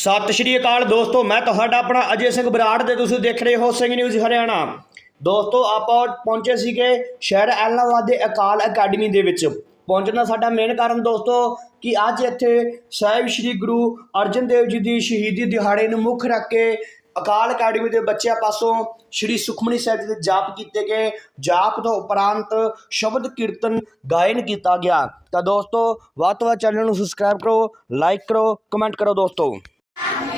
ਸਤਿ ਸ਼੍ਰੀ ਅਕਾਲ ਦੋਸਤੋ, ਮੈਂ ਤੁਹਾਡਾ ਆਪਣਾ ਅਜੇ ਸਿੰਘ ਬਰਾੜ ਤੇ ਤੁਸੀਂ ਦੇਖ ਰਹੇ ਹੋ ਸਿੰਘ ਨਿਊਜ਼ ਹਰਿਆਣਾ। ਦੋਸਤੋ, ਆਪਾਂ ਪਹੁੰਚੇ ਸੀਗੇ ਸ਼ਹਿਰ ਐਲਾਹਾਬਾਦ ਦੇ ਅਕਾਲ ਅਕੈਡਮੀ ਦੇ ਵਿੱਚ। ਪਹੁੰਚਣ ਦਾ ਸਾਡਾ ਮੇਨ ਕਾਰਨ ਦੋਸਤੋ, ਕਿ ਅੱਜ ਇੱਥੇ ਸਾਹਿਬ ਸ਼੍ਰੀ ਗੁਰੂ ਅਰਜਨ ਦੇਵ ਜੀ ਦੀ ਸ਼ਹੀਦੀ ਦਿਹਾੜੇ ਨੂੰ ਮੁੱਖ ਰੱਖ ਕੇ ਅਕਾਲ ਅਕੈਡਮੀ ਦੇ ਬੱਚਿਆਂ ਪਾਸੋਂ ਸ਼੍ਰੀ ਸੁਖਮਨੀ ਸਾਹਿਬ ਜੀ ਦੇ ਜਾਪ ਕੀਤੇ ਗਏ। ਜਾਪ ਤੋਂ ਉਪਰੰਤ ਸ਼ਬਦ ਕੀਰਤਨ ਗਾਇਨ ਕੀਤਾ ਗਿਆ। ਤਾਂ ਦੋਸਤੋ, ਵੱਧ ਤੋਂ ਵੱਧ ਚੈਨਲ ਨੂੰ ਸਬਸਕ੍ਰਾਈਬ ਕਰੋ ਲਾਈਕ ਕਰੋ ਕਮੈਂਟ ਕਰੋ ਦੋਸਤੋ। Amen.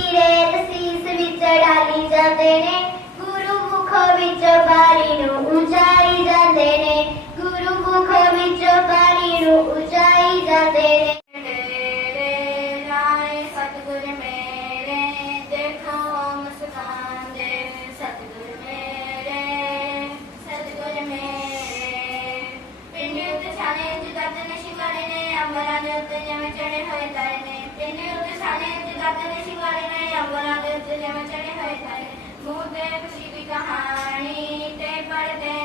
ਤੱਤੀ ਰੇਤ ਵਿੱਚ ਡਾਲੀ ਜਾਂਦੇ ਨੇ, ਗੁਰੂ ਮੁਖ ਵਿੱਚ ਬਾਰੀ ਨੂੰ ਉਚਾਈ ਜਾਂਦੇ ਨੇ, ਗੁਰੂ ਮੁਖ ਵਿੱਚ ਬਾਰੀ ਨੂੰ ਉਚਾਈ ਜਾਂਦੇ ਸਤਿਗੁਰ ਮੇਰੇ ਸਤਿਗੁਰ ਮੇਰੇ ਪਿੰਡ ਉੱਤੇ ਛਾਲੇ ਨੇ ਨੇ, ਅੰਬਰਾਂ ਦੇ ਉੱਤੇ ਜਿਵੇਂ ਚੜੇ ਹੋਏ ਤਾਰੇ पतन शिवाले नाही अंबरा तुझ्या मचाने हरे हरे भूत शिवी कहाणी ते पडते